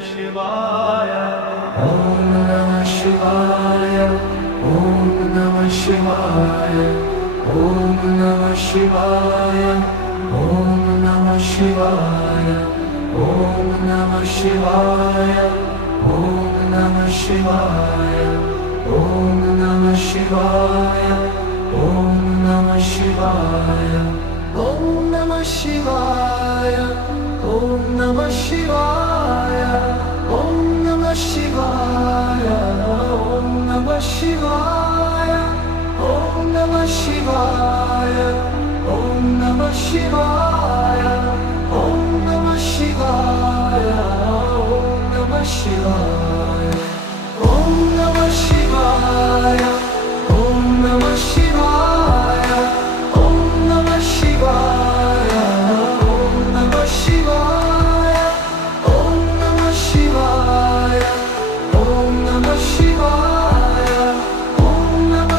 शिवाय Om Namah Shivaya. Om Namah Shivaya. Om Namah Shivaya. Om Namah Shivaya. Om Namah Shivaya. Om Namah Shivaya. Om Namah Shivaya. Om Namah Shivaya. Om Namah Shivaya. Om Namah Shivaya. Om Namah Shivaya. Om Namah Shivaya. Om Namah Shivaya. Om Namah Shivaya. Om Namah Shivaya. Om Namah Shivaya.